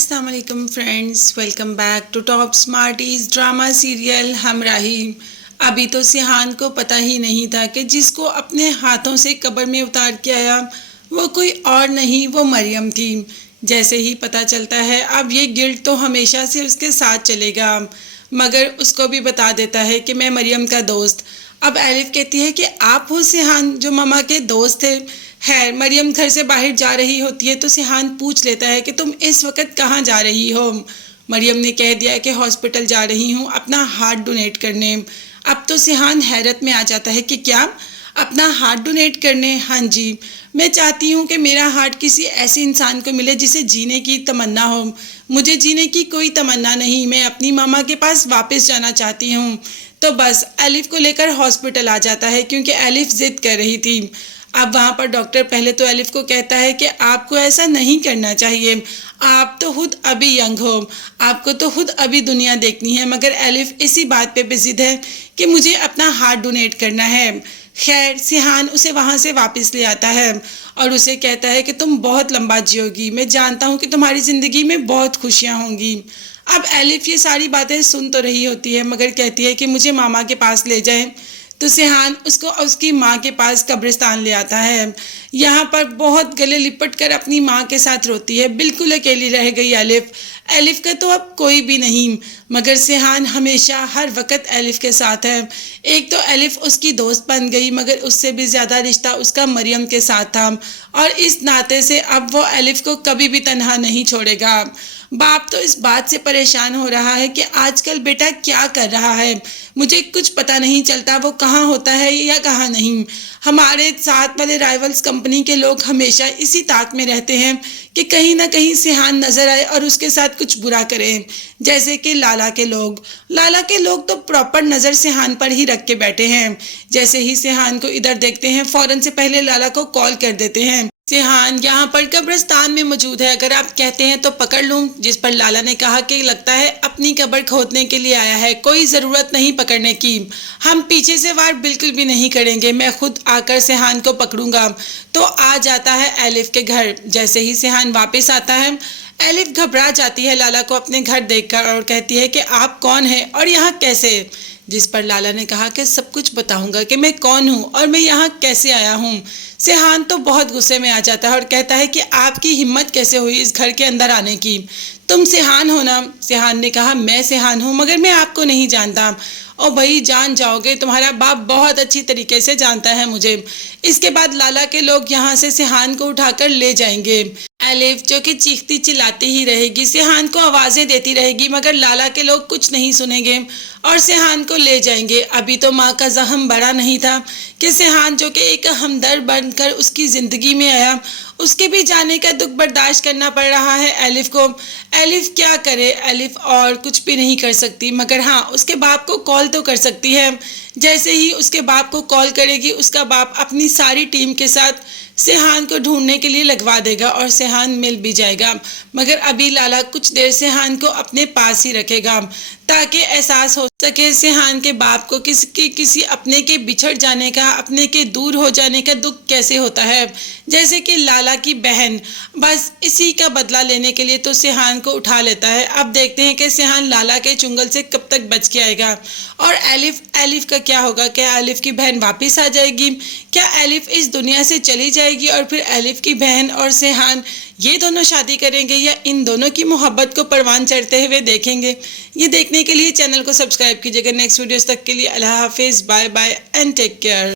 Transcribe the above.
अस्सलाम वालेकुम friends, welcome back to Top Smarties drama serial Humraahi. अभी तो सिहान को पता ही नहीं था कि जिसको अपने हाथों से कब्र में उतार के आया वो कोई और नहीं, वो मरियम थी। जैसे ही पता चलता है अब ये गिल्ट तो हमेशा से उसके साथ चलेगा, मगर उसको भी बता देता है कि मैं मरियम का दोस्त। अब एलिफ कहती है कि आप हो सिहान जो ममा के दोस्त थे। खैर मरियम घर से बाहर जा रही होती है तो सिहान पूछ लेता है कि तुम इस वक्त कहाँ जा रही हो। मरियम ने कह दिया कि हॉस्पिटल जा रही हूँ अपना हार्ट डोनेट करने। अब तो सिहान हैरत में आ जाता है कि क्या अपना हार्ट डोनेट करने? हाँ जी, मैं चाहती हूँ कि मेरा हार्ट किसी ऐसे इंसान को मिले जिसे जीने की तमन्ना हो। मुझे जीने की कोई तमन्ना नहीं, मैं अपनी मामा के पास वापस जाना चाहती हूँ। तो बस एलिफ को लेकर हॉस्पिटल आ जाता है क्योंकि एलिफ जिद कर रही थी। अब वहाँ पर डॉक्टर पहले तो एलिफ को कहता है कि आपको ऐसा नहीं करना चाहिए, आप तो खुद अभी यंग हो, आपको तो खुद अभी दुनिया देखनी है। मगर एलिफ इसी बात पे जिद है कि मुझे अपना हार्ट डोनेट करना है। खैर सिहान उसे वहाँ से वापस ले आता है और उसे कहता है कि तुम बहुत लंबा जियोगी, मैं जानता हूँ कि तुम्हारी ज़िंदगी में बहुत खुशियाँ होंगी। अब एलिफ ये सारी बातें सुन तो रही होती है मगर कहती है कि मुझे मामा के पास ले जाएं। तो सिहान उसको उसकी माँ के पास कब्रिस्तान ले आता है। यहाँ पर बहुत गले लिपट कर अपनी माँ के साथ रोती है। बिल्कुल अकेली रह गई एलिफ। एलिफ का तो अब कोई भी नहीं, मगर सिहान हमेशा हर वक्त एलिफ के साथ है। एक तो एलिफ उसकी दोस्त बन गई मगर उससे भी ज़्यादा रिश्ता उसका मरियम के साथ था और इस नाते से अब वो एलिफ को कभी भी तन्हा नहीं छोड़ेगा। बाप तो इस बात से परेशान हो रहा है कि आजकल बेटा क्या कर रहा है, मुझे कुछ पता नहीं चलता वो कहाँ होता है या कहाँ नहीं। हमारे साथ वाले राइवल्स कंपनी के लोग हमेशा इसी ताक में रहते हैं कि कहीं ना कहीं सिहान नजर आए और उसके साथ कुछ बुरा करें। जैसे कि लाला के लोग तो प्रॉपर नज़र सिहान पर ही रख के बैठे हैं। जैसे ही सिहान को इधर देखते हैं फौरन से पहले लाला को कॉल कर देते हैं। सिहान यहाँ पर कब्रिस्तान में मौजूद है, अगर आप कहते हैं तो पकड़ लूँ। जिस पर लाला ने कहा कि लगता है अपनी कब्र खोदने के लिए आया है, कोई ज़रूरत नहीं पकड़ने की, हम पीछे से वार बिल्कुल भी नहीं करेंगे, मैं खुद आकर सिहान को पकड़ूंगा। तो आ जाता है एलिफ के घर। जैसे ही सिहान वापस आता है एलिफ घबरा जाती है लाला को अपने घर देखकर और कहती है कि आप कौन हैं और यहाँ कैसे? जिस पर लाला ने कहा कि सब कुछ बताऊंगा कि मैं कौन हूँ और मैं यहाँ कैसे आया हूँ। सिहान तो बहुत गुस्से में आ जाता है और कहता है कि आपकी हिम्मत कैसे हुई इस घर के अंदर आने की? तुम सिहान हो ना? सिहान ने कहा मैं सिहान हूँ मगर मैं आपको नहीं जानता। ओ भाई जान जाओगे, तुम्हारा बाप बहुत अच्छी तरीके से जानता है मुझे। इसके बाद लाला के लोग यहाँ से सिहान को उठाकर ले जाएंगे। एलिफ जो कि चीखती चिल्लाती ही रहेगी, सिहान को आवाज़ें देती रहेगी मगर लाला के लोग कुछ नहीं सुनेंगे और सिहान को ले जाएंगे। अभी तो माँ का जख्म बड़ा नहीं था कि सिहान जो कि एक हमदर्द बनकर उसकी ज़िंदगी में आया, उसके भी जाने का दुख बर्दाश्त करना पड़ रहा है एलिफ को। एलिफ क्या करे? एलिफ और कुछ भी नहीं कर सकती मगर हाँ उसके बाप को कॉल तो कर सकती है। जैसे ही उसके बाप को कॉल करेगी उसका बाप अपनी सारी टीम के साथ सिहान को ढूंढने के लिए लगवा देगा और सिहान मिल भी जाएगा। मगर अभी लाला कुछ देर सिहान को अपने पास ही रखेगा ताकि एहसास हो सके सिहान के बाप को किसी अपने के बिछड़ जाने का, अपने के दूर हो जाने का दुख कैसे होता है। जैसे कि लाला की बहन, बस इसी का बदला लेने के लिए तो सिहान को उठा लेता है। अब देखते हैं कि सिहान लाला के चुंगल से कब तक बच के आएगा और एलिफ का क्या होगा? क्या एलिफ की बहन वापस आ जाएगी? क्या एलिफ इस दुनिया से चली जाएगी और फिर एलिफ की बहन और सिहान ये दोनों शादी करेंगे या इन दोनों की मोहब्बत को परवान चढ़ते हुए देखेंगे? ये देखने के लिए चैनल को सब्सक्राइब कीजिएगा। नेक्स्ट वीडियोस तक के लिए अल्लाह हाफिज़, bye bye and take care.